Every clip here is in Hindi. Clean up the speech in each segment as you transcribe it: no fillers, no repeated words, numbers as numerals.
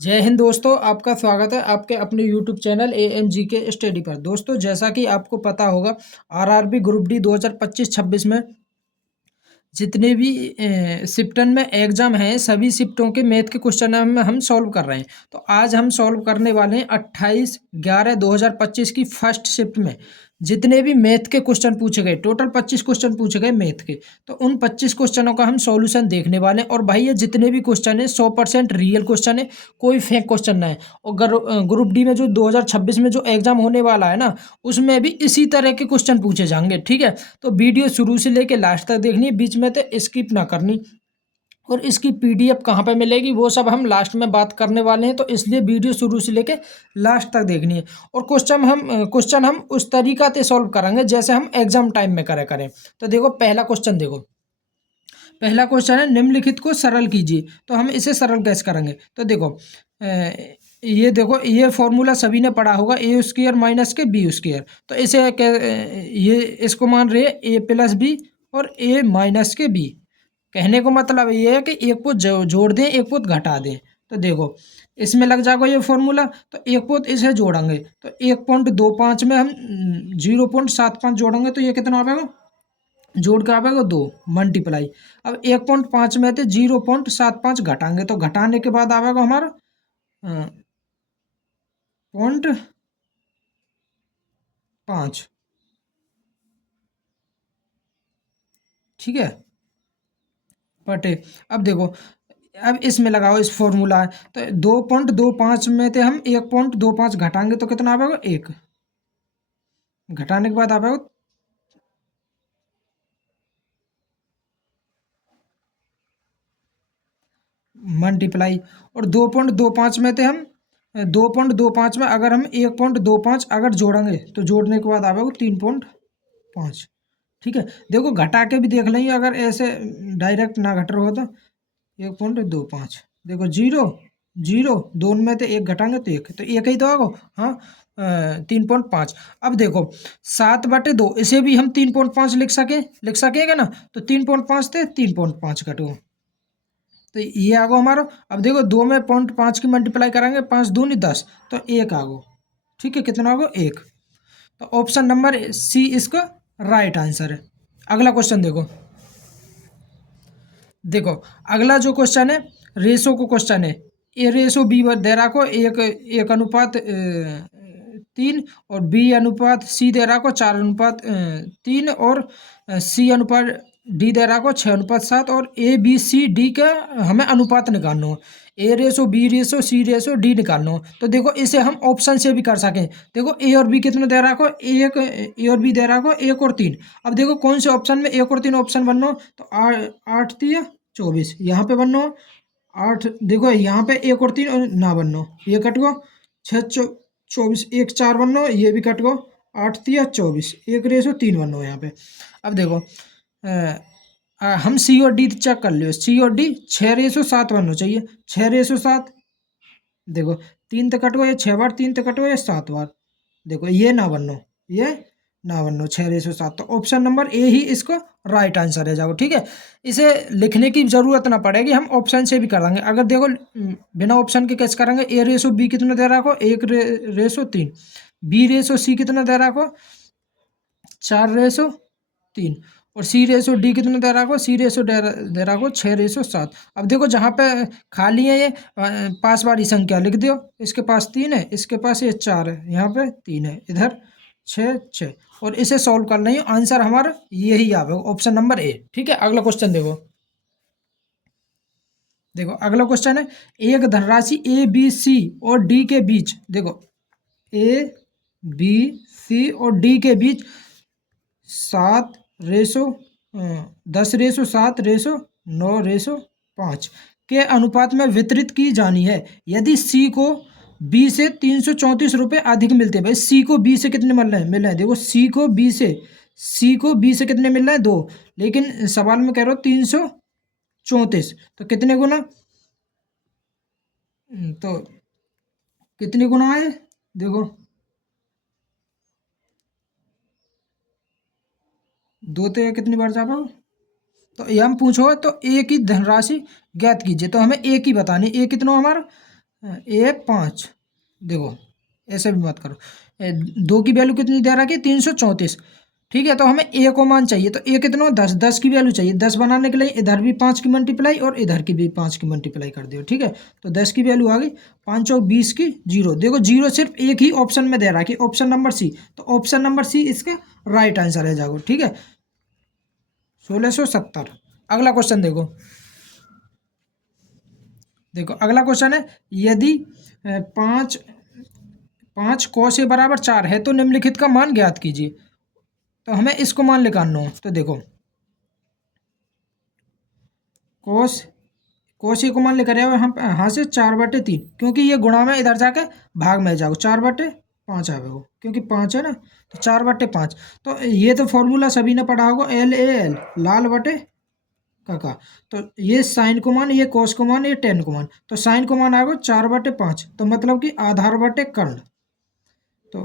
जय हिंद दोस्तों, आपका स्वागत है आपके अपने यूट्यूब चैनल एएमजी के स्टडी पर। दोस्तों, जैसा कि आपको पता होगा, आरआरबी ग्रुप डी 2025-26 में जितने भी शिफ्टन में एग्जाम हैं, सभी शिफ्टों के मैथ के क्वेश्चन हम सॉल्व कर रहे हैं। तो आज हम सॉल्व करने वाले हैं 28/11/2025 की फर्स्ट शिफ्ट में जितने भी मैथ के क्वेश्चन पूछे गए। टोटल 25 क्वेश्चन पूछे गए मैथ के। तो उन 25 क्वेश्चनों का हम सॉल्यूशन देखने वाले हैं। और भाई, ये जितने भी क्वेश्चन है 100% रियल क्वेश्चन है, कोई फेक क्वेश्चन ना है। और ग्रुप डी में जो 2026 में जो एग्जाम होने वाला है ना, उसमें भी इसी तरह के क्वेश्चन पूछे जाएंगे। ठीक है, तो वीडियो शुरू से लेके लास्ट तक देखनी है, बीच में तो स्किप ना करनी। और इसकी पीडीएफ कहाँ पे मिलेगी वो सब हम लास्ट में बात करने वाले हैं, तो इसलिए वीडियो शुरू से लेके लास्ट तक देखनी है। और क्वेश्चन हम उस तरीका से सॉल्व करेंगे जैसे हम एग्जाम टाइम में करें। तो देखो, पहला क्वेश्चन देखो। पहला क्वेश्चन है, निम्नलिखित को सरल कीजिए। तो हम इसे सरल कैसे करेंगे? तो देखो, ये देखो, ये फॉर्मूला सभी ने पढ़ा होगा, ए स्क्वायर माइनस के बी स्क्वायर। तो इसे ये इसको मान रहे ए प्लस बी और ए माइनस के बी। कहने को मतलब ये है कि एक पोत जोड़ दें, एक पोत घटा दें। तो देखो, इसमें लग जाएगा ये फॉर्मूला। तो एक पोत इसे जोड़ेंगे तो 1.25 में हम 0.75 जोड़ेंगे तो ये कितना आएगा? जोड़ के आएगा 2 मल्टीप्लाई। अब 1.5 में थे 0.75 घटाएंगे तो घटाने के बाद आएगा हमारा 0.5। ठीक है, बटे अब देखो, अब इसमें लगाओ इस फॉर्मूला है। तो 2.25 में थे हम 1.25 घटाएंगे तो कितना आएगा? 1। घटाने के बाद आएगा मल्टीप्लाई। और 2.25 में थे हम 2.25 में अगर हम 1.25 अगर जोड़ेंगे तो जोड़ने के बाद आएगा 3.5। ठीक है, देखो घटा के भी देख लेंगे, अगर ऐसे डायरेक्ट ना घट रहा हो तो 1.25। देखो, जीरो जीरो दोनों में तो एक घटाएंगे तो एक, तो एक ही तो आगो। हाँ, 3.5। अब देखो, 7/2 इसे भी हम 3.5 लिख सकेंगे ना। तो 3.5 थे 3.5 घटो तो ये आगो हमारा। अब देखो, 2 में 0.5 की मल्टीप्लाई करेंगे, 5 दूनी 10, तो 1 आगो। ठीक है, कितना आगो? 1। तो ऑप्शन नंबर सी इसका राइट आंसर है। अगला क्वेश्चन देखो। देखो, अगला जो क्वेश्चन है, रेशो को क्वेश्चन है। ए रेशो बी दे रहा को एक अनुपात 3, और बी अनुपात सी दे रहा को 4:3, और सी अनुपात डी दे रहा को 6:7, और ए बी सी डी का हमें अनुपात निकालना हो। ए रेशो बी रेशो सी रेशो डी निकालना हो। तो देखो, इसे हम ऑप्शन से भी कर सकें। देखो, ए और बी कितने दे रहा को? एक। ए और बी दे रहा को 1 और 3। अब देखो, कौन से ऑप्शन में 1 और 3 ऑप्शन बनना हो? तो 8 3 24 यहाँ पे बनना हो। 8 देखो, यहाँ पे 1 और 3 और ना बनना हो, ये कट गो। 6 24 1 4 बनना हो, ये भी कट गो। 8 3 24 1 रेशो 3 बनना हो यहाँ पे। अब देखो, हम सी और डी चेक कर लियो। सी और डी 6:7 बनना चाहिए। 6:7। देखो, 3 तक कटो, ये 6 बार, 3 तक कटो, ये 7 बार। देखो, ये ना बनो, ये ना बनो 6:7। तो ऑप्शन नंबर ए ही इसको राइट आंसर है जाओ। ठीक है, इसे लिखने की जरूरत ना पड़ेगी, हम ऑप्शन से भी करेंगे। अगर देखो, बिना ऑप्शन के कैसे करेंगे? ए रेशो बी कितना दे रहा को? 1:3। बी रेशो सी कितना दे रहा को? 4:3। और सी रेशो डी कितना दे रहा को? सी रेशो दे रहा को 6:7। अब देखो, जहाँ पे खाली है ये पास वाली संख्या लिख दो। इसके पास 3 है, इसके पास ये 4 है, यहाँ पे 3 है, इधर 6 6। और इसे सॉल्व करना ही आंसर हमारा यही आएगा, ऑप्शन नंबर ए। ठीक है, अगला क्वेश्चन देखो। देखो, अगला क्वेश्चन है, एक धनराशि ए बी सी और डी के बीच। देखो, ए बी सी और डी के बीच 7:10:7:9:5 के अनुपात में वितरित की जानी है। यदि सी को बी से 334 रुपये अधिक मिलते हैं। भाई, सी को बी से कितने मिल रहे हैं? देखो, सी को बी से कितने मिल रहे हैं? 2। लेकिन सवाल में कह रहा हूँ 334, तो कितने गुना? तो कितने गुना है? देखो, 2 तो ये कितनी बार जा पाओ? तो ये हम पूछो तो ए की धनराशि ज्ञात कीजिए। तो हमें ए की बतानी। ए कितना हमारा? ए 5। देखो ऐसे भी मत करो। 2 की वैल्यू कितनी दे रखी है 334। ठीक है, तो हमें ए को मान चाहिए, तो ए कितना 10, 10 की वैल्यू चाहिए। 10 बनाने के लिए इधर भी 5 की मल्टीप्लाई और इधर की भी 5 की मल्टीप्लाई कर दियो। ठीक है, तो 10 की वैल्यू आ गई 5 और 20 की 0। देखो 0 सिर्फ एक ही ऑप्शन में दे रहा है, ऑप्शन नंबर सी। तो ऑप्शन नंबर सी इसका राइट आंसर है जाओ। ठीक है, 1670। अगला क्वेश्चन देखो। देखो अगला क्वेश्चन है, यदि 5 cos ए बराबर 4 है तो निम्नलिखित का मान ज्ञात कीजिए। तो हमें इसको मान निकालना हो, तो देखो कोस ए को मान लेकर आओ हम यहाँ से 4/3, क्योंकि ये गुणा में इधर जाके भाग में जाओ। 4/5 आवेगा, क्योंकि 5 है ना, तो 4/5। तो ये तो फॉर्मूला सभी ने पढ़ा होगा, LAL, लाल बटे काका। तो ये साइन को मान, ये कोस को मान, ये टेन को मान। तो साइन को मान आगो 4/5, तो मतलब कि आधार बटे कर्ण। तो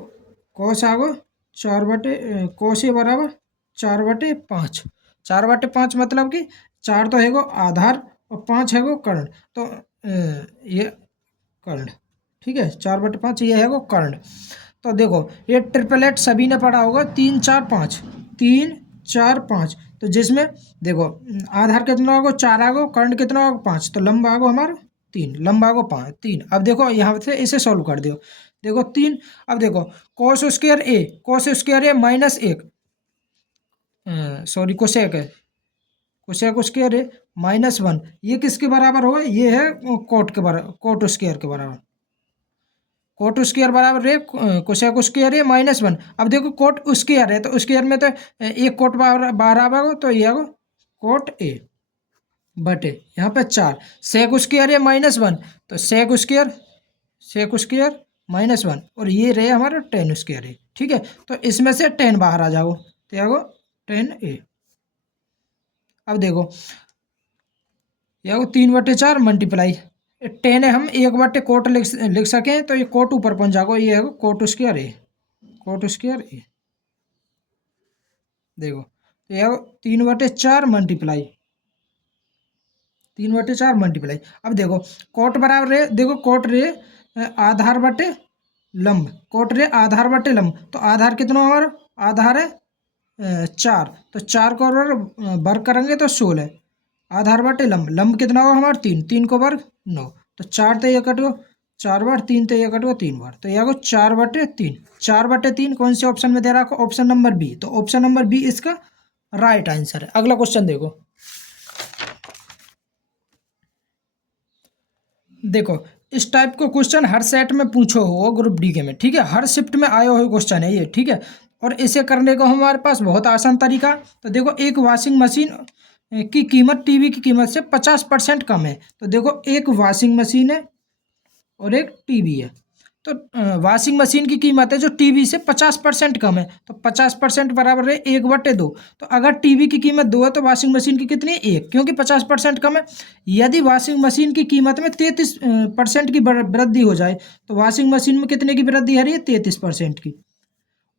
कोस आगो 4/कोस ए बराबर 4/5। 4/5 मतलब कि 4 तो है गो आधार और 5 है गो कर्ण। तो ये कर्ण। ठीक है, 4/5 ये है गो कर्ण। तो देखो ये ट्रिपलेट सभी ने पढ़ा होगा, 3 4 5, 3 4 5। तो जिसमें देखो आधार कितना होगा 4 आगो, कर्ण कितना होगा 5, तो लंबा आगो हमारा 3, लंबा आगो 5 3। अब देखो यहाँ से इसे सॉल्व कर दो। देखो 3। अब देखो कोस स्क्वायर ए -1, सॉरी कोसेक है, कोसेक स्क्वायर है -1, ये किसके बराबर होगा, ये है कोट के बराबर, कोट स्क्वायर के बराबर। कोट स्क्वायर बराबर है कोसेक स्क्वायर है -1। अब देखो कोट स्क्वायर है, तो स्क्वायर में तो एक कोट बराबर हो, तो ये आगो कोट ए बटे यहाँ पे 4। सेक स्क्वायर है -1, तो सेक स्क्वायर -1, और ये रहे हमारा टेन स्क्वायर है। ठीक है, तो इसमें से 10 बाहर आ जाओ, तो आगो 10a। अब देखो ये 3/4 मल्टीप्लाई 10 है, हम 1/, कोट लिख सकें, तो ये कोट ऊपर पहुंच जाओ, ये है कोट स्क्वायर ए, कोट स्क्वायर ए। देखो तो ये 3/4 मल्टीप्लाई 3/4 मल्टीप्लाई। अब देखो कोट बराबर रे, देखो कोट रे आधार बटे लंब, कोट रे आधार बटे लंब। तो आधार कितना हमारा, आधार है 4, तो 4 को वर्ग करेंगे तो 16, आधार बटे लंब, लंब कितना होगा हमारा 3, 3 को वर्ग 9। तो 4 तो ये कटो 4 बार, 3 तो ये कटो 3 बार, तो ये 4/3। 4/3 कौन से ऑप्शन में दे रहा है, ऑप्शन नंबर बी। तो ऑप्शन नंबर बी इसका राइट आंसर है। अगला क्वेश्चन देखो। देखो इस टाइप को क्वेश्चन हर सेट में पूछो हो ग्रुप डी के में। ठीक है, हर शिफ्ट में आए हुए क्वेश्चन है ये। ठीक है, और इसे करने का हमारे पास बहुत आसान तरीका। तो देखो एक वॉशिंग मशीन की कीमत टीवी की कीमत से 50% कम है। तो देखो एक वॉशिंग मशीन है और एक टीवी है। तो वॉशिंग मशीन की कीमत है जो टीवी से 50% कम है, तो 50% बराबर है 1/2। तो अगर टीवी की कीमत 2 है तो वॉशिंग मशीन की कितनी है 1, क्योंकि 50% कम है। यदि वॉशिंग मशीन की कीमत में 33% की वृद्धि हो जाए, तो वॉशिंग मशीन में कितने की वृद्धि आ रही है 33% की।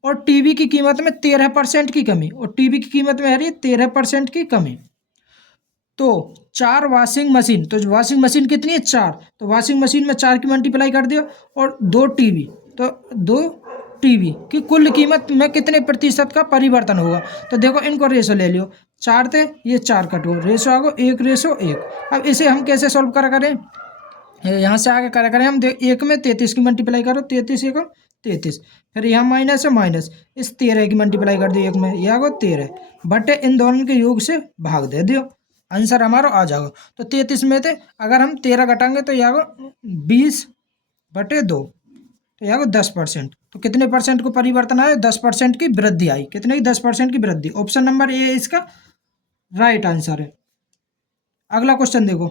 और टीवी की कीमत में 13% की कमी, और टीवी की कीमत में आ रही है 13% की कमी। तो 4 वॉशिंग मशीन, तो वॉशिंग मशीन कितनी है 4, तो वॉशिंग मशीन में 4 की मल्टीप्लाई कर दियो, और 2 टीवी, तो 2 टीवी की कुल कीमत में कितने प्रतिशत का परिवर्तन होगा। तो देखो इनको रेशो ले लियो, 4 थे ये 4 कटो, रेशो आगो 1:1। अब इसे हम कैसे सॉल्व करा करें, यहाँ से आगे करा करें हम, एक में 33 की मल्टीप्लाई करो, 33 1 33, फिर यहाँ माइनस है माइनस, इस 13 की मल्टीप्लाई कर दियो एक में, यह आगो 13 बटे इन दोनों के योग से भाग दे दियो, आंसर हमारा आ जाओ। तो 33 में थे अगर हम 13 घटाएंगे तो यहाँ 20/2, तो यहाँ 10%। तो कितने परसेंट को परिवर्तन आया, 10% की वृद्धि आई। कितने की 10% की वृद्धि। ऑप्शन नंबर ए इसका राइट आंसर है। अगला क्वेश्चन देखो।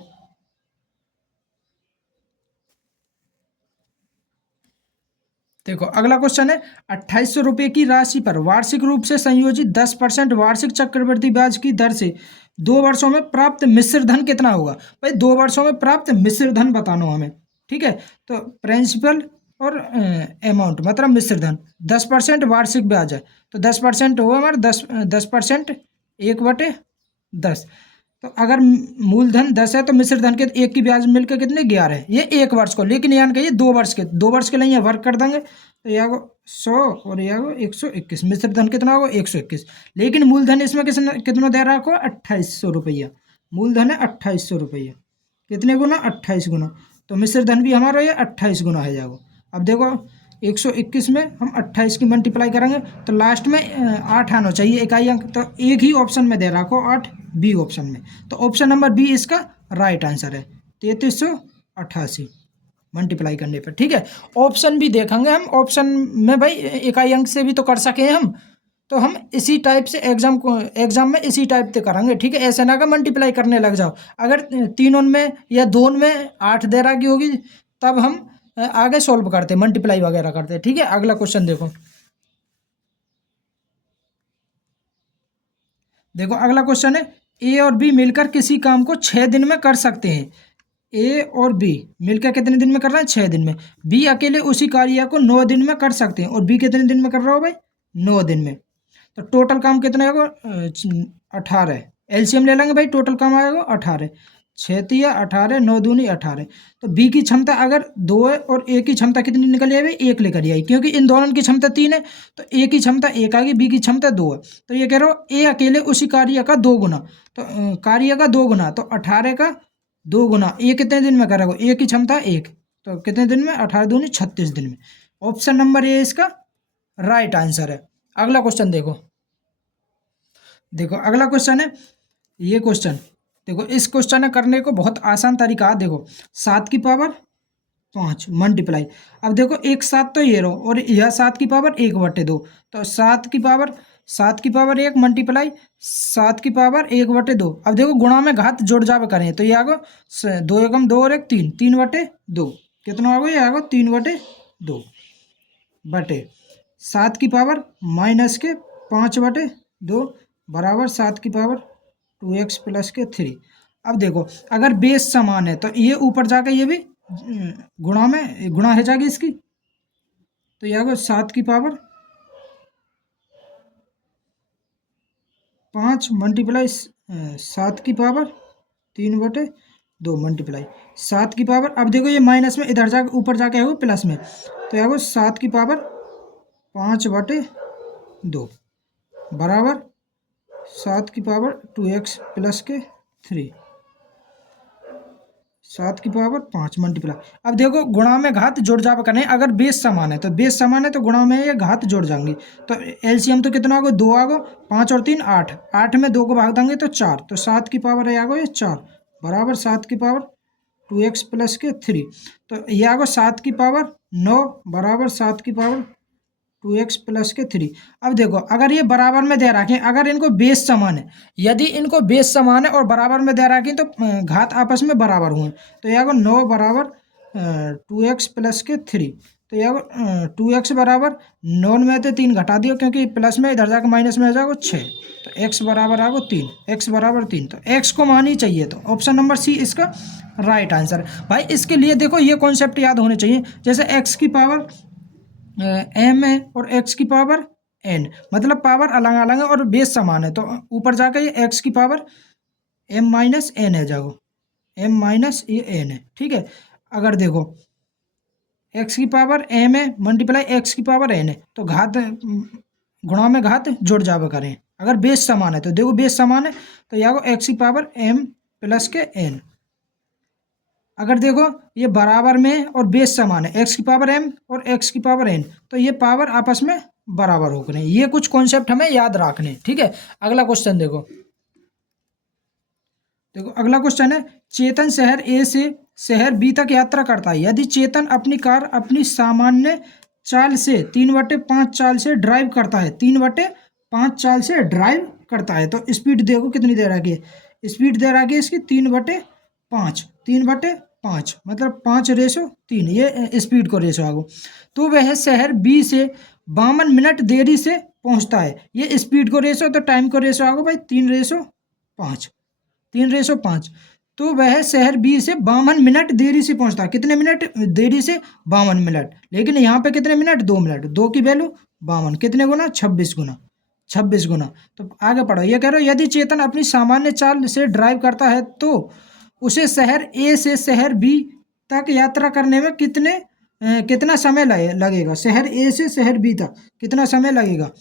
देखो अगला क्वेश्चन है, 2800 रुपये की राशि पर वार्षिक रूप से संयोजित 10% वार्षिक चक्रवृद्धि ब्याज की दर से 2 वर्षों में प्राप्त मिश्र धन कितना होगा। भाई 2 वर्षों में प्राप्त मिश्र धन बताना हमें। ठीक है, तो प्रिंसिपल और अमाउंट मतलब मिश्र धन, 10% वार्षिक ब्याज है, तो 10% होगा हमारा 10% 1/10। तो अगर मूलधन 10 है तो मिश्र धन के एक की ब्याज मिलकर कितने 11 है, ये 1 वर्ष को, लेकिन यानी कि ये 2 वर्ष के लिए ये वर्क कर देंगे। तो यह 100 और यह 121, मिश्र धन कितना होगा 121। लेकिन मूलधन इसमें कितना दे रहा है 2800 रुपया, मूलधन है 2800 रुपया, कितने गुना 28 गुना। तो मिश्र धन भी हमारा ये 28 गुना है जाओ। अब देखो 121 में हम 28 की मल्टीप्लाई करेंगे तो लास्ट में 8 आना चाहिए इकाई अंक, तो एक ही ऑप्शन में दे रहा को 8, बी ऑप्शन में। तो ऑप्शन नंबर बी इसका राइट आंसर है 3388 मल्टीप्लाई करने पर। ठीक है, ऑप्शन भी देखेंगे हम, ऑप्शन में भाई इकाई अंक से भी तो कर सके हम, तो हम इसी टाइप से एग्जाम में इसी टाइप से करेंगे। ठीक है, ऐसे ना कि मल्टीप्लाई करने लग जाओ। अगर तीनों में या दो में 8 दे रहा की होगी तब हम आगे सॉल्व करते, मल्टीप्लाई वगैरह करते। ठीक है, अगला क्वेश्चन देखो। देखो अगला क्वेश्चन है, ए और बी मिलकर किसी काम को 6 दिन में कर सकते हैं। ए और बी मिलकर कितने दिन में कर रहे हैं 6 दिन में। बी अकेले उसी कार्य को 9 दिन में कर सकते हैं और बी कितने दिन में कर रहा हो भाई 9 दिन में। तो टोटल काम कितना होगा 18, एलसीएम ले लेंगे भाई, टोटल काम आएगा 18, 6 तिया 18, 9 दूनी 18। तो बी की क्षमता अगर 2 है और ए की क्षमता कितनी निकल आई भाई 1 लेकर आई, क्योंकि इन दोनों की क्षमता 3 है तो ए की क्षमता 1 आ गई, बी की क्षमता 2 है। तो ये कह रहा हो ए अकेले उसी कार्य का 2 गुना, तो कार्य का 2 गुना, तो 18 का 2 गुना ए कितने दिन में करेगा, ए की क्षमता 1, तो कितने दिन में 18 दूनी 36 दिन में। ऑप्शन नंबर ए इसका राइट आंसर है। अगला क्वेश्चन देखो। देखो अगला क्वेश्चन है, ये क्वेश्चन देखो, इस क्वेश्चन करने को बहुत आसान तरीका है। देखो 7 की पावर 5 मल्टीप्लाई, अब देखो एक 7 तो ये रहो और यह 7 की पावर 1/2, तो 7 की पावर 1 मल्टीप्लाई 7 की पावर 1/2। अब देखो गुणा में घात जोड़ जावे करें तो ये आगो 2 एकम 2 और 1 3, 3/2 कितना आगो, ये आगो 3/2 बटे 7 की पावर माइनस के 5/2 बराबर 7 की पावर 2x प्लस के 3। अब देखो अगर बेस समान है तो ये ऊपर जाकर ये भी गुणा है जाएगी इसकी, तो यह 7 की पावर 5 मल्टीप्लाई 7 की पावर 3/2 मल्टीप्लाई 7 की पावर, अब देखो ये माइनस में इधर जाकर ऊपर जाके है प्लस में, तो यह 7 की पावर 5/2 बराबर 7 की पावर 2x प्लस के 3, 7 की पावर 5 मल्टीप्लाई। अब देखो गुणा में घात जोड़ जाप करें, अगर बेस समान है तो गुणा में ये घात जोड़ जाएंगे, तो एलसीएम तो कितना होगा 2 आगो, 5 और 3 8, 8 में 2 को भाग देंगे तो 4, तो 7 की पावर है आगो ये 4 बराबर 7 की पावर 2x प्लस के 3, तो ये आगो 7 की पावर 9 बराबर 7 की पावर 2x प्लस के 3। अब देखो अगर ये बराबर में दे रखें, अगर इनको बेस समान है, यदि इनको बेस समान है और बराबर में दे रखें तो घात आपस में बराबर हुए, तो यहाँ को 9 बराबर 2x प्लस के 3, तो यहाँ को 2x बराबर 9 में से 3 घटा दियो क्योंकि प्लस में इधर जाकर माइनस में आ जाएगा 6, तो x बराबर आगो 3, x बराबर 3, तो x को मान ही चाहिए, तो ऑप्शन नंबर सी इसका राइट आंसर है। भाई इसके लिए देखो ये कॉन्सेप्ट याद होने चाहिए, जैसे x की पावर m है और x की पावर n, मतलब पावर अलग अलग है और बेस समान है, तो ऊपर जाकर ये x की पावर m माइनस n है जाओ, m माइनस ये n है। ठीक है, अगर देखो x की पावर m है मल्टीप्लाई x की पावर n है, तो घात गुणा में घात जोड़ जावे करें, अगर बेस समान है तो देखो बेस समान है तो यहाँ को x की पावर m प्लस के n, अगर देखो ये बराबर में और बेस समान है x की पावर m और x की पावर n, तो ये पावर आपस में बराबर हो गए। ये कुछ कॉन्सेप्ट हमें याद रखने। ठीक है, अगला क्वेश्चन देखो। देखो अगला क्वेश्चन है, चेतन शहर ए से शहर बी तक यात्रा करता है। यदि चेतन अपनी कार अपनी सामान्य चाल से 3/5 चाल से ड्राइव करता है, 3/5 चाल से ड्राइव करता है, तो स्पीड देखो कितनी दे रखी है, स्पीड दे रखी है इसकी 3/5, 3/5 मतलब 5:3, ये स्पीड को रेशो आगो। तो वह शहर बी से 52 मिनट देरी से पहुंचता है, ये स्पीड को रेशो, तो टाइम को रेशो आगो भाई 3:5, 3:5, तो वह शहर बी से 52 मिनट देरी से पहुंचता है। कितने मिनट देरी से 52 मिनट, लेकिन यहाँ पे कितने मिनट 2 मिनट, 2 की वैल्यू 52, कितने गुना 26 गुना, 26 गुना। तो आगे पढ़ो, ये कह रहे हो यदि चेतन अपनी सामान्य चाल से ड्राइव करता है तो उसे शहर ए से शहर बी तक यात्रा करने में कितना समय लगेगा। शहर ए से शहर बी तक कितना समय लगेगा।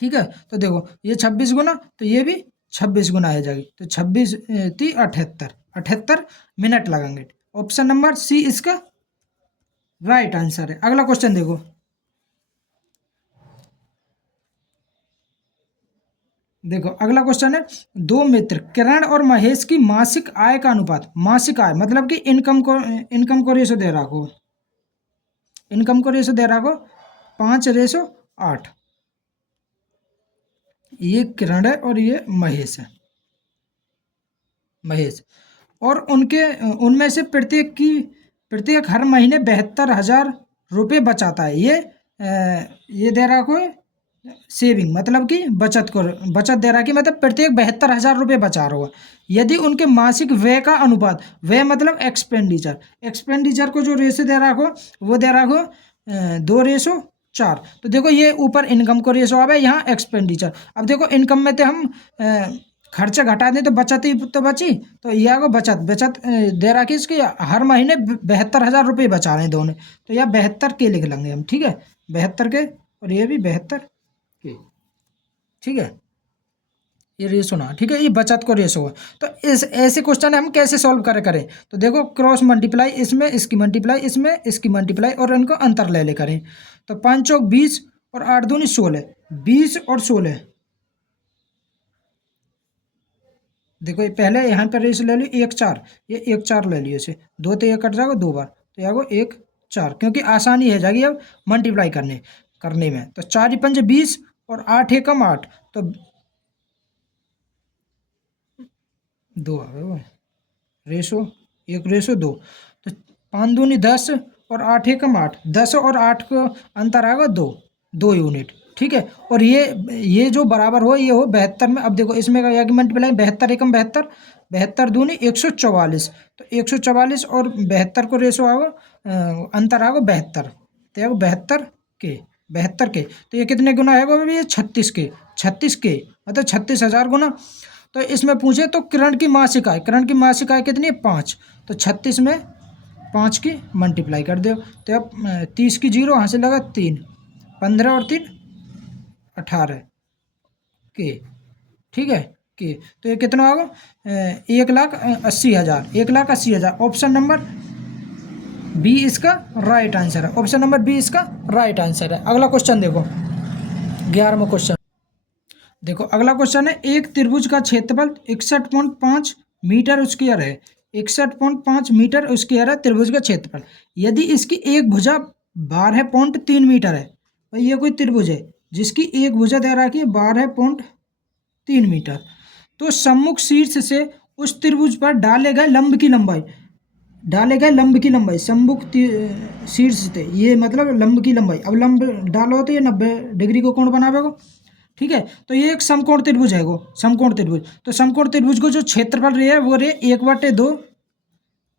ठीक है, तो देखो ये 26 गुना, तो ये भी 26 गुना आ जाएगी। तो 26 ती 78, 78 मिनट लगेंगे। ऑप्शन नंबर सी इसका राइट आंसर है। अगला क्वेश्चन देखो, देखो अगला क्वेश्चन है, दो मित्र किरण और महेश की मासिक आय का अनुपात, मासिक आय मतलब कि इनकम को रेशो दे रहा को, इनकम को रेशो दे रहा को 5:8। ये किरण है और ये महेश है, महेश। और उनमें से प्रत्येक हर महीने 72,000 रुपये बचाता है। ये दे रहा को सेविंग मतलब कि बचत दे रहा कि मतलब प्रत्येक 72,000 रुपये बचा रहा होगा। यदि उनके मासिक व्यय का अनुपात, व्यय मतलब एक्सपेंडिचर को जो रेशो दे रहा हो वो दे रहा हो 2:4। तो देखो ये ऊपर इनकम को रेशो आवे, यहाँ एक्सपेंडिचर। अब देखो इनकम में तो हम खर्चे घटा दें तो बचत ही तो बची, तो यह को बचत दे रहा कि इसकी हर महीने 72,000 रुपये बचा रहे हैं दोनों। तो यह 72 के लिख लेंगे हम। ठीक है, 72 के, और ये भी 72 के। ठीक है, ये रेशो ना, ठीक है, ये बचत को रेशो है। तो इस ऐसे क्वेश्चन हम कैसे सॉल्व करें। तो देखो क्रॉस मल्टीप्लाई, इसमें इसकी मल्टीप्लाई, इसमें इसकी मल्टीप्लाई, और इनको अंतर ले करें। तो 5 चौक 20 और 8 दूनी 16, 20 और 16। देखो ये पहले यहाँ पर रेशो ले लियो 1:4, ये 1:4 ले लियो इसे, 2 तो 1 कट जाएगा 2 बार, तो यहाँ को 1:4, क्योंकि आसानी है जाएगी अब मल्टीप्लाई करने में। तो 4 पंजे 20 और 8 एकम 8, तो 2 आ गए वो रेशो, 1:2। तो 5 दूनी 10 और 8 एकम 8, 10 और 8 को अंतर आएगा 2 यूनिट। ठीक है, और ये जो बराबर हो ये हो 72 में। अब देखो इसमें क्या मल्टीप्लाई, 72 एकम 72, 72 दूनी 144। तो 144 और 72 को रेशो आएगा, अंतर आएगा 72, तो ये 72 के। तो ये कितने गुना आएगा, ये 36 के मतलब 36,000 गुना। तो इसमें पूछे तो किरण की मासिक आय कितनी है 5, तो 36 में 5 की मल्टीप्लाई कर दो। तो अब 30 की 0 यहाँ से लगा 3, 15 और 3 18 के। ठीक है के, तो ये कितना होगा 1,80,000, 1,80,000। ऑप्शन नंबर बी इसका राइट आंसर है। ऑप्शन नंबर बी इसका राइट आंसर है। अगला क्वेश्चन देखो, 11वां क्वेश्चन देखो। अगला क्वेश्चन है, एक त्रिभुज का क्षेत्रफल 61.5 मीटर स्क्वायर है। 61.5 मीटर स्क्वायर है त्रिभुज का क्षेत्रफल। यदि इसकी एक भुजा 12.3 मीटर है, तो ये कोई त्रिभुज है जिसकी एक भुजा दे रखी है 12.3 मीटर, तो सम्मुख शीर्ष से उस त्रिभुज पर डाले गए लंब की लंबाई सम्मुख शीर्ष से, ये मतलब लंब की लंबाई। अब लंब डालो तो ये 90 डिग्री को कोण बनावेगा। ठीक है, तो ये एक समकोण त्रिभुज है वो, समकोण त्रिभुज। तो समकोण त्रिभुज को जो क्षेत्रफल रही है वो रही 1/2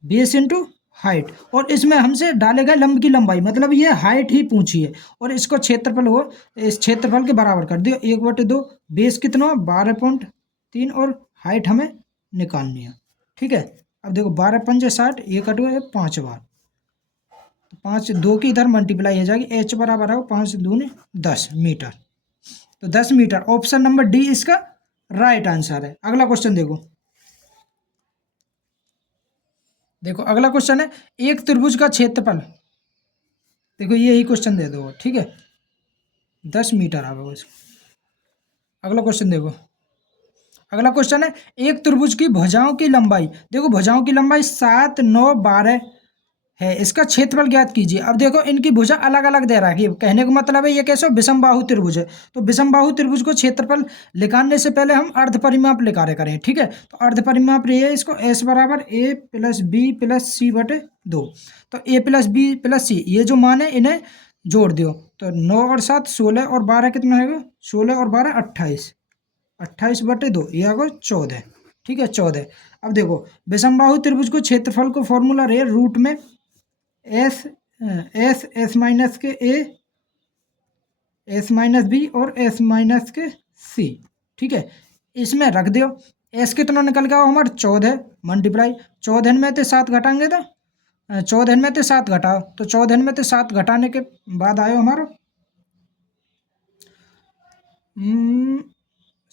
बेस इंटू हाइट, और इसमें हमसे डाले गए लंब की लंबाई, मतलब ये हाइट ही पूछी है, और इसको क्षेत्रफल हो इस क्षेत्रफल के बराबर कर दियो 1/2 बेस कितना 12.3 और हाइट हमें निकालनी है। ठीक है, अब देखो 12 पंजे 60, ये कट हुआ है 5 बार, तो 5 2 की इधर मल्टीप्लाई हो जाएगी, एच बराबर है 5 दूनी 10 मीटर, तो 10 मीटर। ऑप्शन नंबर डी इसका राइट आंसर है। अगला क्वेश्चन देखो, अगला क्वेश्चन है, एक त्रिभुज का क्षेत्रफल, देखो यही क्वेश्चन दे दो। ठीक है, 10 मीटर आ गया इसको। अगला क्वेश्चन देखो, अगला क्वेश्चन है, एक त्रिभुज की भुजाओं की लंबाई, देखो भुजाओं की लंबाई 7, 9, 12 है, इसका क्षेत्रफल ज्ञात कीजिए। अब देखो इनकी भुजा अलग अलग दे रहा है, कहने का मतलब है ये कैसे विषम बाहु त्रिभुज है, तो विषम बाहु त्रिभुज को क्षेत्रफल निकालने से पहले हम अर्ध परिमाप निकाले करें। ठीक है, तो अर्ध परिमाप रही है इसको एस बराबर a + b + c बटे 2, तो a + b + c ये जो मान है इन्हें जोड़ दो, तो 9 और 7 16 और 12 कितना है, 16 और 12 28, 28 बटे 2 ये आगे 14। ठीक है, 14। अब देखो विषम बाहु त्रिभुज को क्षेत्रफल को फॉर्मूला रहे रूट में एस माइनस के ए एस माइनस बी और एस माइनस के सी। ठीक है, इसमें रख दियो। एस कितना निकल गया हमारा 14 मल्टीप्लाई 14 में से 7 घटाएंगे तो 14 में से 7 घटाओ तो 14 में से 7 घटाने के बाद आयो हमारा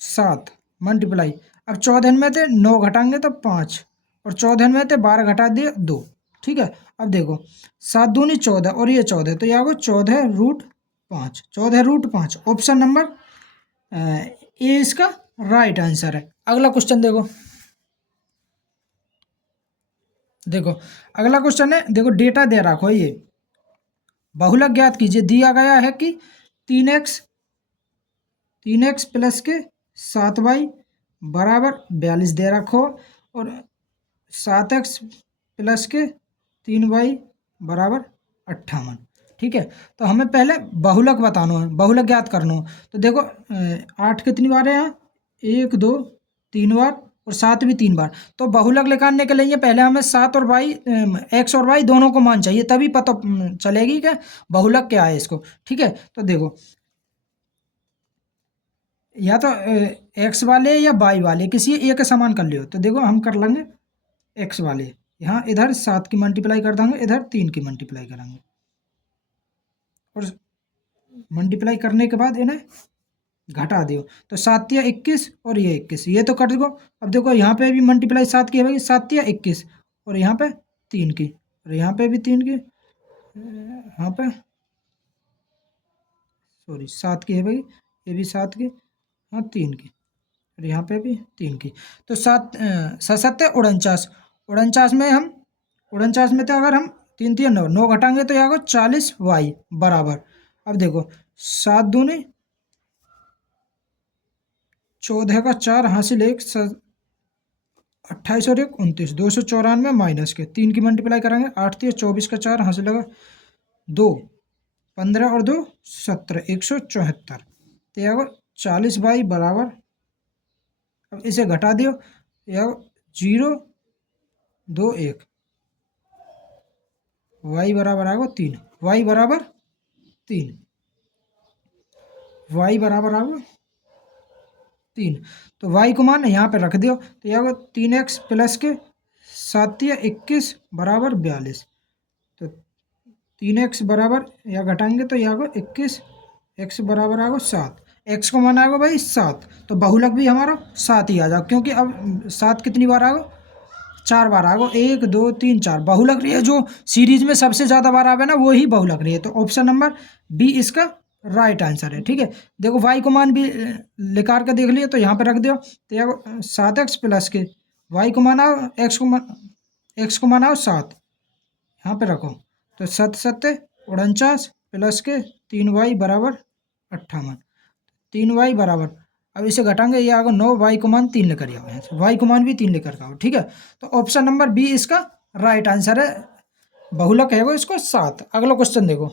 7 मल्टीप्लाई। अब 14 में से 9 घटाएंगे तो 5 और 14 में से 12 घटा दिए 2। ठीक है, अब देखो 7 दूनी 14 और ये 14 तो यहाँ को 14√5 14√5 ऑप्शन नंबर ए इसका राइट आंसर है। अगला क्वेश्चन देखो, अगला क्वेश्चन है, देखो डेटा दे रखो ये बहुलक ज्ञात कीजिए। दिया गया है कि 3x प्लस के 7y बराबर 42 दे रखो और 7x प्लस के 3y बराबर 58। ठीक है, तो हमें पहले बहुलक बताना है, बहुलक ज्ञात करना हो। तो देखो 8 कितनी बार है यहाँ, 1 2 3 बार और 7 भी 3 बार। तो बहुलक निकालने के लिए पहले हमें 7 और y x और y दोनों को मान चाहिए, तभी पता चलेगी कि बहुलक क्या है इसको। ठीक है, तो देखो या तो x वाले या y वाले किसी एक का समान कर लियो। तो देखो हम कर लेंगे x वाले, यहाँ इधर 7 की मल्टीप्लाई कर देंगे, इधर 3 की मल्टीप्लाई करेंगे और मल्टीप्लाई करने के बाद इन्हें घटा दियो। तो 7 या 21 और ये 21 ये तो कट दो। अब देखो यहाँ पे भी मल्टीप्लाई 7 की है भाई, 7 या 21 और यहाँ पे 3 की और यहाँ पे भी 3 की, यहाँ पे सॉरी 7 की है भाई, ये भी 7 की, हाँ 3 की और यहाँ पे भी 3 की। तो 7 7 49 49 में हम 49 में तो अगर हम 3 3 9 9 घटाएंगे तो यहाँ को 40y बराबर। अब देखो 7 दूनी 14 का 4 हासिल 1 28 और 1 29 294 माइनस के 3 की मल्टीप्लाई करेंगे 8 3 24 का 4 हासिल लगा 2 15 और 2 17 174 तो यहाँ को 40y बराबर। अब इसे घटा दियो, यह 0 2 1 y बराबर आएगा 3 y बराबर 3 y बराबर आएगा 3। तो y को मान यहाँ पे रख दियो तो यह 3x प्लस के 7 या 21 बराबर 42। तो 3x बराबर या घटाएंगे तो यहाँ को 21 x बराबर आएगा 7, x को मान आएगा भाई 7। तो बहुलक भी हमारा 7 ही आ जाओ, क्योंकि अब 7 कितनी बार आएगा 4 बार आएगा, 1 2 3 4 बहुलक रही है। जो सीरीज में सबसे ज़्यादा बार आवे ना वो ही बहुलक रही है। तो ऑप्शन नंबर बी इसका राइट आंसर है। ठीक है, देखो वाई को मान भी निकाल के देख लिया तो यहाँ पे रख दियो तो यहाँ 7x प्लस के वाई को माना एक्स को माना 7 यहाँ पे रखो तो 7 7 49 प्लस के 3y बराबर 58 3y बराबर। अब इसे घटाएंगे ये आगे 9 y को मान 3 लेकर आओ, y को मान भी 3 लेकर आओ। ठीक है, तो ऑप्शन नंबर बी इसका राइट आंसर है, बहुलक है वो इसको 7। अगला क्वेश्चन देखो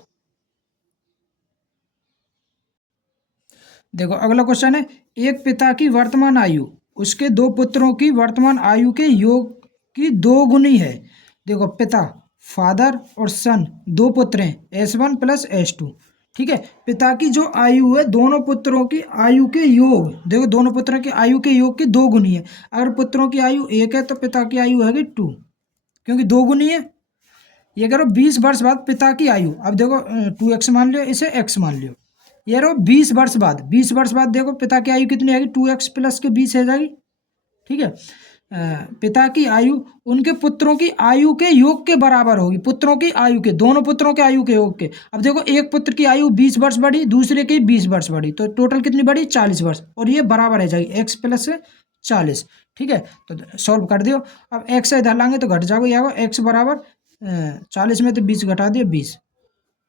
अगला क्वेश्चन है, एक पिता की वर्तमान आयु उसके 2 पुत्रों की वर्तमान आयु के योग की 2 गुनी है। देखो पिता फादर और सन 2 पुत्र हैं S1 प्लस S2। ठीक है, पिता की जो आयु है दोनों पुत्रों की आयु के योग, देखो दोनों पुत्रों की आयु के योग की 2 गुनी है। अगर पुत्रों की आयु 1 है तो पिता की आयु है 2, क्योंकि 2 गुनी है। ये करो 20 वर्ष बाद पिता की आयु, अब देखो 2x मान लियो, इसे x मान लियो, ये रहो 20 वर्ष बाद। 20 वर्ष बाद देखो पिता की आयु कितनी आएगी 2x प्लस के 20 है जाएगी। ठीक है, पिता की आयु उनके पुत्रों की आयु के योग के बराबर होगी, पुत्रों की आयु के, दोनों पुत्रों के आयु के योग के। अब देखो एक पुत्र की आयु 20 वर्ष बढ़ी, दूसरे की 20 वर्ष बढ़ी, तो टोटल कितनी बढ़ी 40 वर्ष, और ये बराबर है जाएगी x प्लस 40। ठीक है, तो सॉल्व कर दियो। अब x इधर लाएंगे तो घट जाएगा, यहाँ x बराबर 40 में तो 20 घटा दिए 20,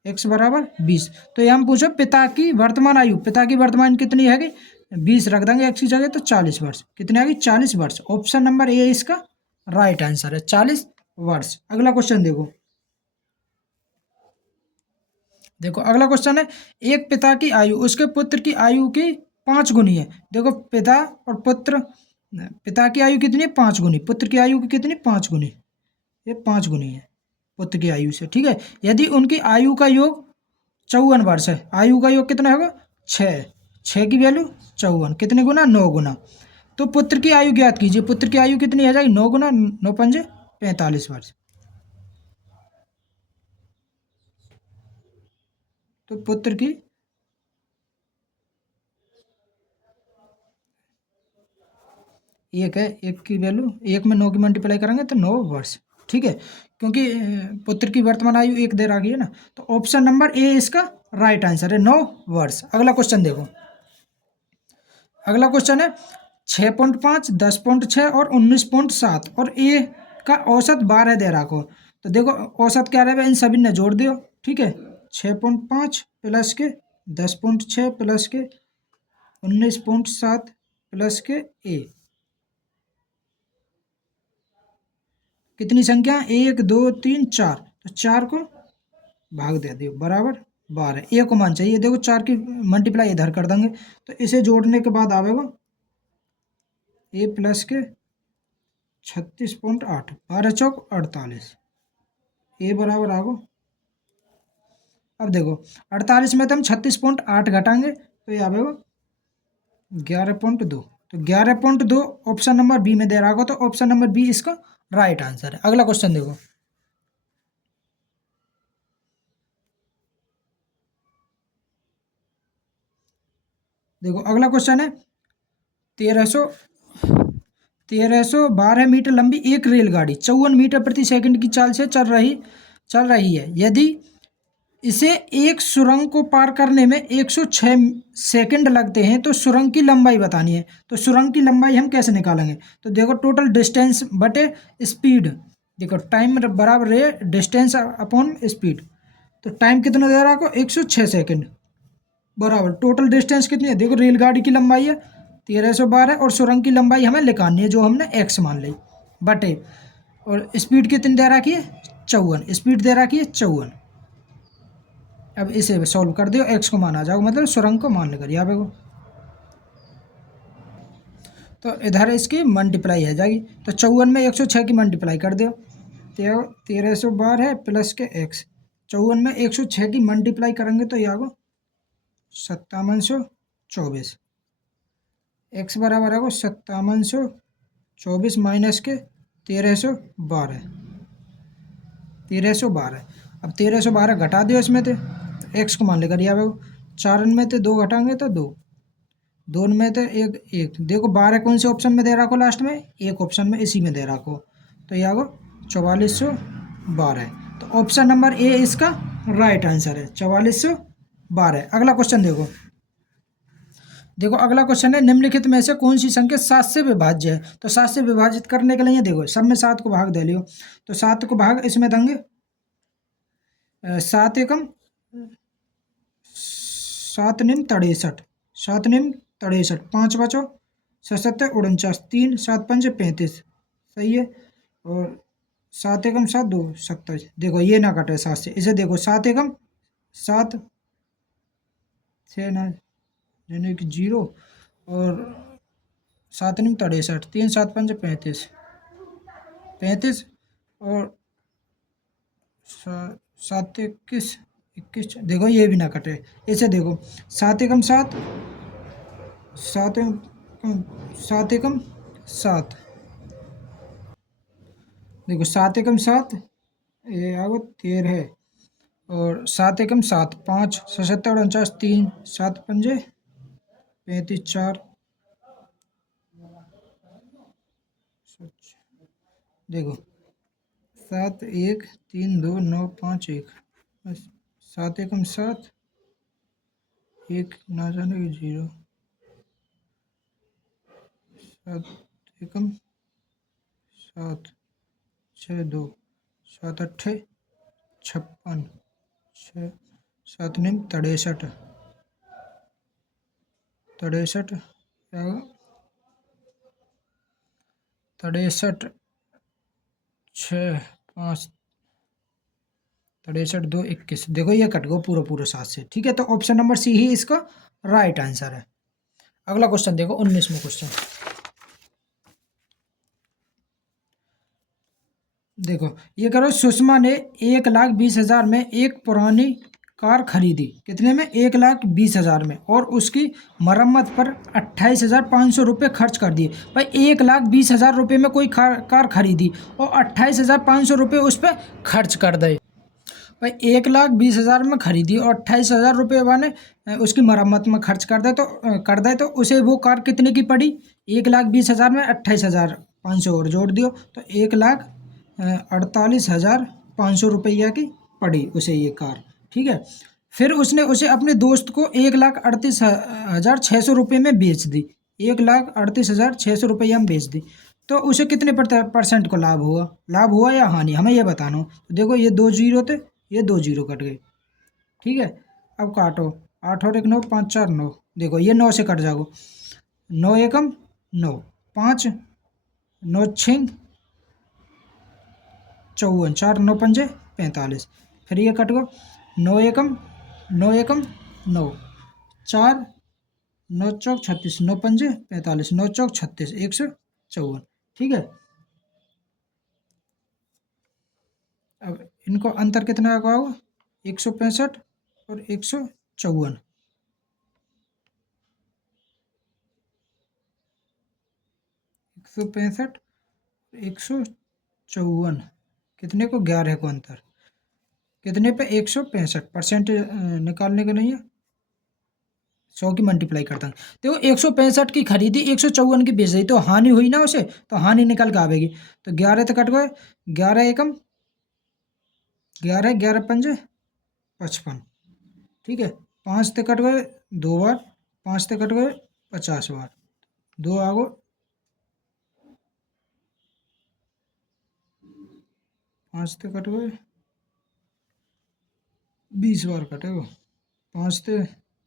x बराबर 20। तो ये हम पूछो पिता की वर्तमान आयु, पिता की वर्तमान कितनी है, 20 रख देंगे x की जगह तो 40 वर्ष, कितनी आएगी 40 वर्ष। ऑप्शन नंबर ए इसका राइट आंसर है, 40 वर्ष। अगला क्वेश्चन देखो अगला क्वेश्चन है, एक पिता की आयु उसके पुत्र की आयु की 5 गुनी है। देखो पिता और पुत्र, पिता की आयु कितनी है 5 गुनी, पुत्र की आयु की कितनी 5 गुनी, ये 5 गुनी है पुत्र की आयु से। ठीक है, यदि उनकी आयु का योग 54 वर्ष है। आयु का योग कितना होगा 6, 6 की वैल्यू 54, कितने गुना 9 गुना। तो पुत्र की आयु ज्ञात कीजिए। पुत्र की आयु कितनी आ जाएगी 9 गुना 9 पंजे 45 वर्ष। तो पुत्र की एक है, एक की वैल्यू एक में 9 की मल्टीप्लाई करेंगे तो 9 वर्ष। ठीक है, क्योंकि पुत्र की वर्तमान आयु एक दे रखी है ना, तो ऑप्शन नंबर ए इसका राइट आंसर है 9 वर्ष। अगला क्वेश्चन देखो। अगला क्वेश्चन है 6.5, 10.6 और 19.7 और ए का औसत 12 दे रखो। तो देखो औसत क्या रहेगा, इन सभी ने जोड़ दियो। ठीक है, 6.5 प्लस के 10.6 प्लस के 19.7 प्लस के ए, कितनी संख्या 1 2 3 4, तो 4 को भाग दे दियो बराबर 12। ए को मान चाहिए, देखो 4 की मल्टीप्लाई इधर कर देंगे तो इसे जोड़ने के बाद आवेगा ए प्लस के 36.8, 12 चौक 48, ए बराबर आगो। अब देखो 48 में तो हम 36.8 घटाएंगे तो ये आवेगा 11.2। तो 11.2 ऑप्शन नंबर बी में दे रहा होगा, तो ऑप्शन नंबर बी इसका राइट आंसर है। अगला क्वेश्चन देखो। देखो अगला क्वेश्चन है 1312 मीटर लंबी एक रेलगाड़ी 54 मीटर प्रति सेकंड की चाल से चल रही है। यदि इसे एक सुरंग को पार करने में 106 सेकंड लगते हैं तो सुरंग की लंबाई बतानी है। तो सुरंग की लंबाई हम कैसे निकालेंगे, तो देखो टोटल डिस्टेंस बटे स्पीड, देखो टाइम बराबर है डिस्टेंस अपॉन स्पीड। तो टाइम कितना दे रहा है 106 सेकंड बराबर टोटल डिस्टेंस कितनी है, देखो रेलगाड़ी की लंबाई है 1312 और सुरंग की लंबाई हमें निकालनी है जो हमने x मान ली बटे, और स्पीड कितनी दे रखी है 54, स्पीड दे रखी है 54। अब इसे सॉल्व कर दियो, x को मान आ जाओ मतलब सुरंग को मान लेकर यहाँ पे को, तो इधर इसकी मल्टीप्लाई आ जाएगी। तो 54 में 106 की मल्टीप्लाई कर दियो, 1312 प्लस के x, 54 में 106 की मल्टीप्लाई करेंगे तो यहाँ को 5724, x बराबर है 5724 माइनस के 1312, 1312। अब 1312 घटा दियो इसमें थे, एक्स को मान लेकर यहाँ पे 4 में थे 2 घटाएंगे तो 2, 2 में थे 1 1, देखो 12 कौन से ऑप्शन में दे रखो लास्ट में, एक ऑप्शन में इसी में दे रखो, तो यहाँ को 4412। तो ऑप्शन नंबर ए इसका राइट आंसर है 4412। अगला क्वेश्चन देखो। देखो अगला क्वेश्चन है निम्नलिखित में से कौन सी संख्या 7 से विभाज्य है। तो 7 से विभाजित करने के लिए देखो सब में 7 को भाग दे लियो, तो 7 को भाग इसमें देंगे 7 एकम 7 निम 63, 7 निम 63, 5 बचो 7 49, 3 7 5 35, सही है। और 7 एकम 7 2 27, देखो ये ना कटे 7 से, इसे देखो 7 एकम 7 6 ना यानी कि 0, और 7 निम 63, 3 7 5 35, 35 और 7 21 21, देखो ये भी ना कटे, इसे देखो 7 एकम 7 7 7 एकम 7, देखो 7 एकम 7 ये आगो 13 है, और 7 एकम 7 5 77 49, 3 7 पंजे 35 4, देखो 7 1 3 2 9 5 1, 7 एकम 7 1 ना जाने की 0, 7 एकम 7 6 2 7 8 56, 6 7 निम 63 63 63 6 5 63 2 21, देखो ये कट गो पूरा पूरा 7 से। ठीक है, तो ऑप्शन नंबर सी ही इसका राइट आंसर है। अगला क्वेश्चन देखो 19वां क्वेश्चन। देखो ये करो सुषमा ने 1,20,000 में एक पुरानी कार खरीदी, कितने में? 1,20,000 में, और उसकी मरम्मत पर 28,500 रुपये खर्च कर दिए। भाई 1,20,000 रुपये में कोई कार खरीदी और 28,500 रुपये उस पर खर्च कर दे। भाई 1,20,000 में खरीदी और 28,000 रुपये वाले उसकी मरम्मत में खर्च कर दे तो उसे वो कार कितने की पड़ी? 1,20,000 में 28,500 और जोड़ दियो तो 1,48,500 रुपया की पड़ी उसे ये कार। ठीक है, फिर उसने उसे अपने दोस्त को 1,38,600 रुपये में बेच दी। 1,38,600 रुपये में बेच दी, तो उसे कितने परसेंट को लाभ हुआ? लाभ हुआ या हानि, हमें ये बताना हो। तो देखो ये 2 जीरो थे, ये 2 जीरो कट गए। ठीक है, अब काटो, 8 और 1 9, 5 4 9। देखो ये 9 से कट जाओ, 9 एकम 9, 5 9 6 54, 4 9 पंजे 45। फिर ये कट गो, 9 एकम 9 एकम 9, 4 9 चौक 36, 9 पंजे 45, 9 चौक 36, 154। ठीक है, अब इनको अंतर कितना होगा? 165 और 154। 165 154 कितने को? 11 को अंतर, कितने पे? 165। परसेंट निकालने का नहीं है, 100 की मल्टीप्लाई करता हूँ। देखो 165 की खरीदी, 154 की बेच दी, तो हानि हुई ना उसे, तो हानि निकल के आवेगी। तो 11 तो कट गए, 11 एकम 11, 11 पंजे 55। ठीक है, 5 ते कट गए 2 बार, 5 ते कट गए 50 बार, 2 आगो 5 ते कट गए 20 बार कटेगो, 5 ते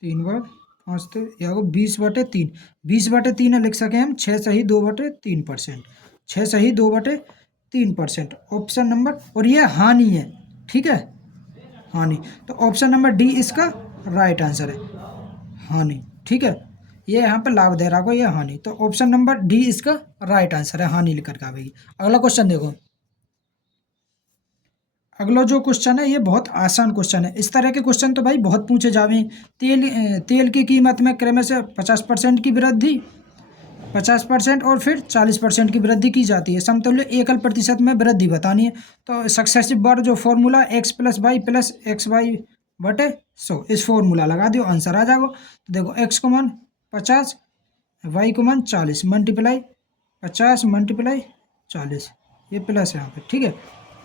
3 बार, 5 ते या 20/3, 20/3 लिख सके हम, 6 सही 2/3%, 6 सही 2/3%, ऑप्शन नंबर। और ये हानि है, ठीक है, हानि, तो ऑप्शन नंबर डी इसका राइट आंसर है, हानि। ठीक है, ये यहाँ पे लाभ दे रहा को, ये हानि, तो ऑप्शन नंबर डी इसका राइट आंसर है, हानि लिख करके आवेगी। अगला क्वेश्चन देखो, अगला जो क्वेश्चन है ये बहुत आसान क्वेश्चन है। इस तरह के क्वेश्चन तो भाई बहुत पूछे जावे। तेल की कीमत में क्रमश से 50% की वृद्धि, 50% और फिर 40% की वृद्धि की जाती है। समतुल्य एकल प्रतिशत में वृद्धि बतानी है। तो सक्सेसिव बार जो फॉर्मूला x + y + xy/100, इस फॉर्मूला लगा दियो, आंसर आ जाएगा। तो देखो x को मान 50, y को मान 40, मल्टीप्लाई 50 मल्टीप्लाई 40, ये प्लस है यहाँ पे। ठीक है,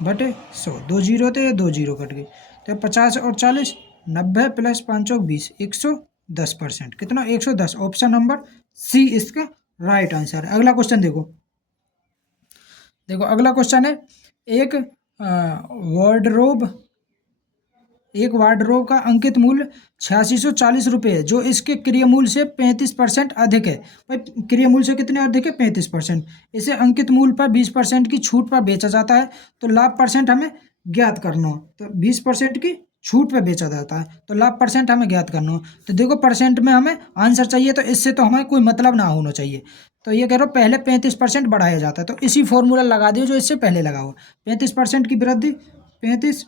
बटे 100, 2 जीरो थे, 2 जीरो कट गए, तो 50 और 40 90 + 5 = 20, 110%, कितना? 110। ऑप्शन नंबर सी इसका राइट आंसर है। अगला क्वेश्चन देखो, देखो अगला क्वेश्चन है, एक वार्डरोब एक वार्डरोब का अंकित मूल्य 8640 रुपये है, जो इसके क्रय मूल्य से 35% अधिक है। भाई क्रय मूल्य से कितने अधिक है? 35%। इसे अंकित मूल्य पर 20% की छूट पर बेचा जाता है, तो लाभ परसेंट हमें ज्ञात करना हो। तो 20% की छूट पर बेचा जाता है, तो लाभ परसेंट हमें ज्ञात करना हो। तो देखो परसेंट में हमें आंसर चाहिए, तो इससे तो हमें कोई मतलब ना होना चाहिए। तो ये कह रहा हूँ पहले 35% बढ़ाया जाता है, तो इसी फॉर्मूला लगा दियो जो इससे पहले लगा हुआ। 35% की वृद्धि, 35,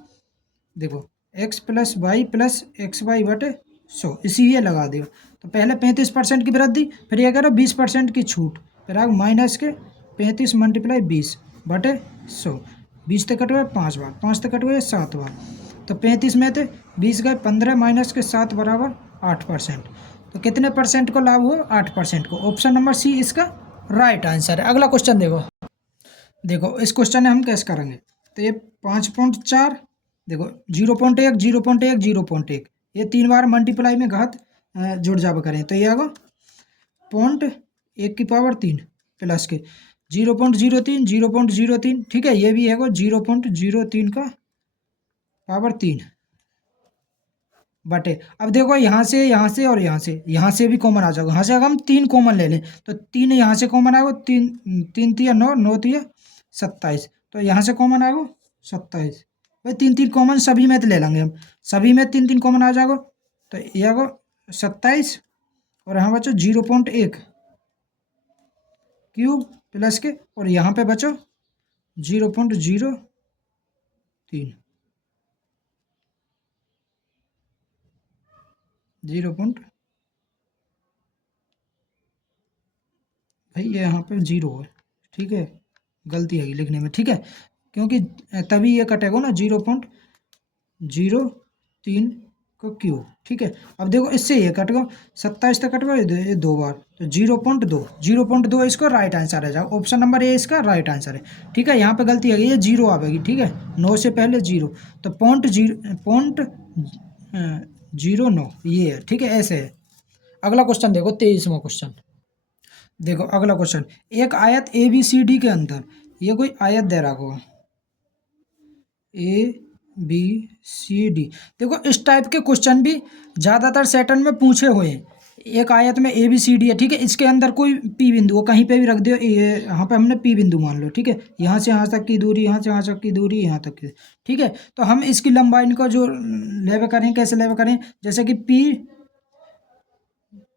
देखो x + y + xy/100, इसी ये लगा दियो। तो पहले 35% की वृद्धि, फिर ये करो 20% की छूट, फिर आगे माइनस के 35 × 20/100, 20 ते कट गए 5 बार, 5 ते कट गए 7 बार, तो 35 में थे 20 गए 15 माइनस के 7 बराबर 8%। तो कितने परसेंट को लाभ हुआ? 8% को। ऑप्शन नंबर सी इसका राइट आंसर है। अगला क्वेश्चन देखो, देखो इस क्वेश्चन में हम कैसे करेंगे। तो ये 5.4, देखो 0.1 0.1 0.1, ये 3 बार मल्टीप्लाई में घात जुड़ जावा करें, तो ये आगा 0.1 प्लस के 0.03 0.03। ठीक है, ये भी है 0.03 का पावर 3 बटे। अब देखो यहाँ से और यहाँ से भी कॉमन आ जाएगा। यहाँ से अगर हम 3 कॉमन ले लें तो 3 यहाँ से कॉमन आएगा, 3 3 तिया 9, 9 तिया 27, तो यहाँ से कॉमन आएगा 27। भाई 3 3 कॉमन सभी में तो ले लेंगे हम, सभी में 3 3 कॉमन आ जाएगा, तो ये आएगा 27, और यहाँ बचो 0.1 क्यूब प्लस के, और यहाँ पे बचो 0.03। 0 पॉइंट, भाई ये यहाँ पे 0 है, ठीक है, गलती है लिखने में, ठीक है, क्योंकि तभी ये कटेगा ना 0.03 का क्यूब, ठीक है। अब देखो इससे ये कट गया, 27 तक कट गया, ये 2 बार, तो 0.2 इसको राइट आंसर है, जाओ ऑप्शन नंबर ए इसका राइट आंसर है, ठीक है। यहाँ पे गलती है, ये 0 आएगी, ठीक है, 9 से पहले 0, तो 0.09 ये है, ठीक है, ऐसे है। अगला क्वेश्चन देखो, 23वां क्वेश्चन देखो। अगला क्वेश्चन, एक आयत ए बी सी डी के अंदर, ये कोई आयत दे रहा होगा ए बी सी डी, देखो इस टाइप के क्वेश्चन भी ज़्यादातर सैटर्न में पूछे हुए हैं। एक आयत में ए बी सी डी है, ठीक है, इसके अंदर कोई पी बिंदु हो, कहीं पे भी रख दो, ये यहाँ पे हमने पी बिंदु मान लो, ठीक है, यहाँ से यहाँ तक की दूरी, यहाँ से यहाँ तक की दूरी, यहाँ तक की, ठीक है। तो हम इसकी लंबाई को जो लेवे करें, कैसे लेवे करें, जैसे कि पी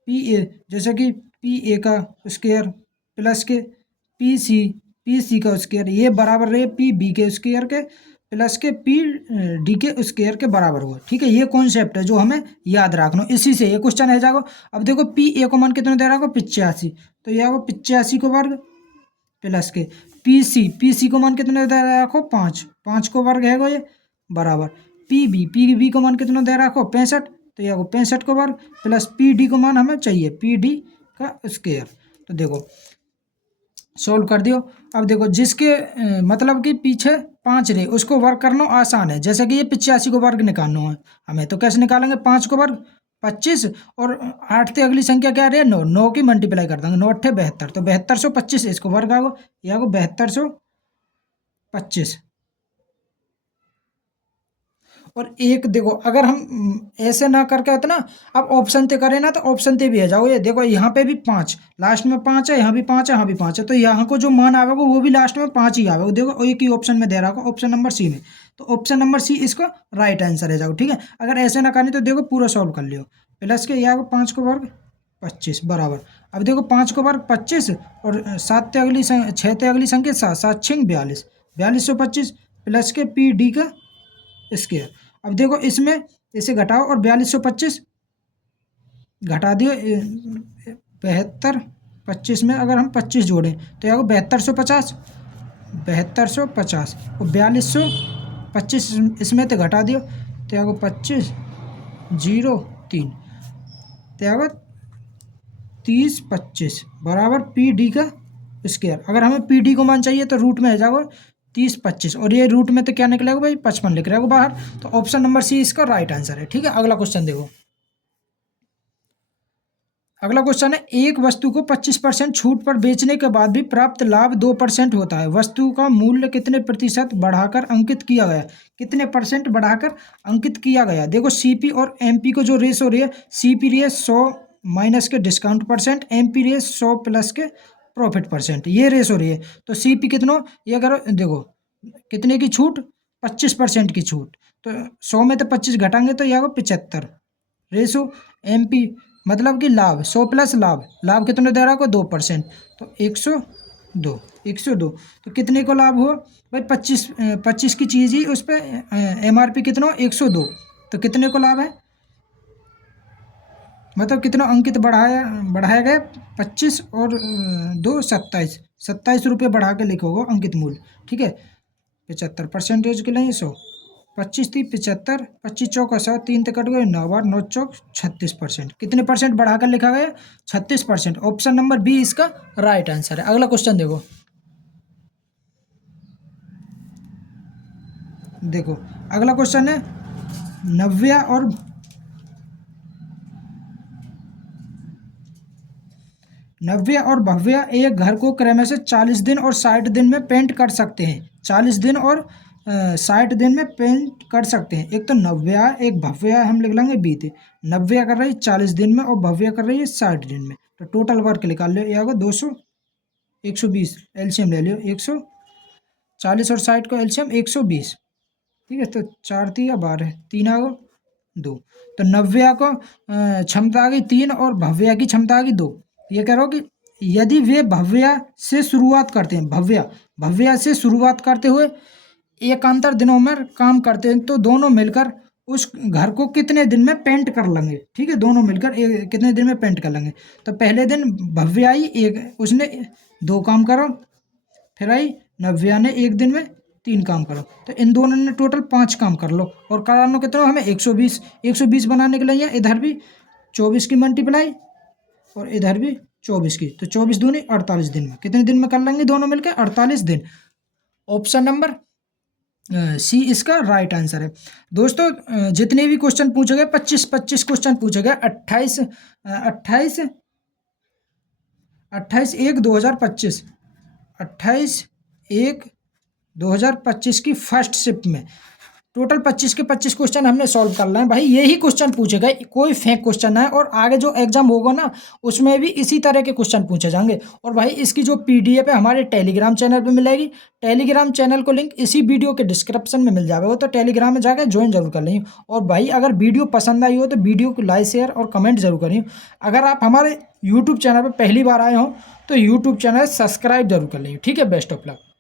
ए, जैसे कि पी ए का स्क्वायर प्लस के पी सी का स्क्वायर, ये बराबर रहे पी बी के स्क्वायर के प्लस के पी डी के स्क्वायर के बराबर हुआ, ठीक है। ये कॉन्सेप्ट है जो हमें याद रखना, इसी से ये क्वेश्चन है जाएगा। अब देखो पी ए को मान कितने दे रहा होगा 85, तो यह होगा 85 को वर्ग प्लस के पी सी को मान कितने दे रहा है 5 को वर्ग है ये बराबर पी बी को मान कितना दे रहा है 65, तो यह 65 को वर्ग प्लस पी डी को मान हमें चाहिए पी डी का स्क्वायर। तो देखो सोल्व कर दियो। अब देखो जिसके मतलब कि पीछे 5 रहे उसको वर्ग करना आसान है, जैसे कि ये 85 को वर्ग निकालना है हमें, तो कैसे निकालेंगे, 5 को वर्ग 25 और 8 से अगली संख्या क्या रही है 9, 9 की मल्टीप्लाई कर देंगे, 9 8 72, तो 7225 इसको वर्ग आगो, यह आगो 7225। और एक देखो अगर हम ऐसे ना करके होता ना, अब ऑप्शन ते करें ना, तो ऑप्शन ते भी है जाओ, ये देखो यहाँ पे भी 5, लास्ट में 5 है, यहाँ भी 5 है, यहाँ भी 5 है, तो यहाँ को जो मान आवेगा वो भी लास्ट में 5 ही आवेगा, देखो एक ही ऑप्शन में दे रहा होगा, ऑप्शन नंबर सी में, तो ऑप्शन नंबर सी इसको राइट आंसर है जाओ, ठीक है। अगर ऐसे ना करनी तो देखो पूरा सॉल्व कर लियो, प्लस के यहाँ 5 को वर्ग 25 बराबर, अब देखो 5 को वर्ग 25 और 7 ते अगली 6 ते अगली संख्या 7, 7 6 42, 4225 प्लस के पी डी का स्क्वायर। अब देखो इसमें इसे घटाओ और 4225 घटा दियो, 7225 में अगर हम 25 जोड़ें तो यह 7250, 7250 और 4225 इसमें तो घटा दियो, तो यह 2503, तो यह 3025 बराबर पी डी का स्क्वायर। अगर हमें पी डी को मान चाहिए तो रूट में है जाओ 3025, और ये रूट में तो क्या निकलेगा भाई 55 लिख रहे हो बाहर, तो ऑप्शन नंबर सी इसका राइट आंसर है, ठीक है। अगला क्वेश्चन देखो, अगला क्वेश्चन है, एक वस्तु को 25% छूट पर बेचने के बाद भी प्राप्त लाभ 2% होता है, वस्तु का मूल्य कितने प्रतिशत बढ़ाकर अंकित किया गया, कितने परसेंट बढ़ाकर अंकित किया गया। देखो सीपी और एमपी को जो रेस हो रही है, सीपी रही है 100 माइनस के डिस्काउंट परसेंट, एमपी रही है 100 प्लस के प्रॉफिट परसेंट, ये रेस हो रही है। तो सीपी कितना, ये करो देखो कितने की छूट, 25% की छूट, तो 100 में तो 25 घटाएंगे तो यह होगा 75 रेसो। एमपी मतलब कि लाभ 100 प्लस लाभ, लाभ कितने दे रहा है 2%, तो 102, तो कितने को लाभ हुआ भाई 25 की चीज़ ही उस पर एमआरपी कितना 102, तो कितने को लाभ है, मतलब कितना अंकित बढ़ाया गया 25 और 2 27 रुपये बढ़ा के लिखोगे अंकित मूल्य, ठीक है। 75% के लिए 100, 25 थी 75, 25 चौक 100, 3 कट गए 9 बार 9 चौक 36%, कितने परसेंट बढ़ाकर लिखा गया 36%, ऑप्शन नंबर बी इसका राइट आंसर है। अगला क्वेश्चन देखो, अगला क्वेश्चन है, नव्या और भव्या एक घर को क्रम से 40 दिन और 60 दिन में पेंट कर सकते हैं, 40 दिन और 60 दिन में पेंट कर सकते हैं। एक तो नव्या एक भव्या हम लिख लेंगे बीते, नव्या कर रही है 40 दिन में और भव्या कर रही है 60 दिन में, तो टोटल वर्क निकाल लो, ये होगा 200 120 एलसीएम ले लियो, 140 और 60 को एलसीएम 120, ठीक है। तो 4 3 12 3 आ गो 2, तो नव्या को क्षमता आ गई 3 और भव्या की क्षमता आ गई 2। ये कह रहा हूँ कि यदि वे भव्या से शुरुआत करते हैं, भव्या से शुरुआत करते हुए एकांतर दिनों में काम करते हैं, तो दोनों मिलकर उस घर को कितने दिन में पेंट कर लेंगे, ठीक है, दोनों मिलकर कितने दिन में पेंट कर लेंगे। तो पहले दिन भव्य आई, उसने 2 काम करो, फिर आई नव्या ने 1 दिन में 3 काम करो, तो इन दोनों ने टोटल 5 काम कर लो। और करानो कितना हमें 120 बनाने के लिए इधर भी 24 की मल्टीप्लाई और इधर भी 24 की, तो 24 दूनी 48 दिन में। कितने दिन में कर लेंगे दोनों मिलकर? 48 दिन। ऑप्शन नंबर सी इसका राइट आंसर है। दोस्तों जितने भी क्वेश्चन पूछे गए 25 क्वेश्चन पूछे गए 28/1/2025 28/1/2025 की फर्स्ट शिफ्ट में टोटल 25 के 25 क्वेश्चन हमने सॉल्व कर लिए हैं भाई। यही क्वेश्चन पूछे गए, कोई फेक क्वेश्चन है, और आगे जो एग्जाम होगा ना उसमें भी इसी तरह के क्वेश्चन पूछे जाएंगे। और भाई इसकी जो पीडीएफ है हमारे टेलीग्राम चैनल पे मिलेगी। टेलीग्राम चैनल को लिंक इसी वीडियो के डिस्क्रिप्शन में मिल जाएगा, वो तो टेलीग्राम में जाकर ज्वाइन जरूर कर लेंगे। और भाई अगर वीडियो पसंद आई हो तो वीडियो को लाइक शेयर और कमेंट जरूर करिए। अगर आप हमारे यूट्यूब चैनल पर पहली बार आए हो तो यूट्यूब चैनल सब्सक्राइब जरूर कर लीजिए। ठीक है, बेस्ट ऑफ लक।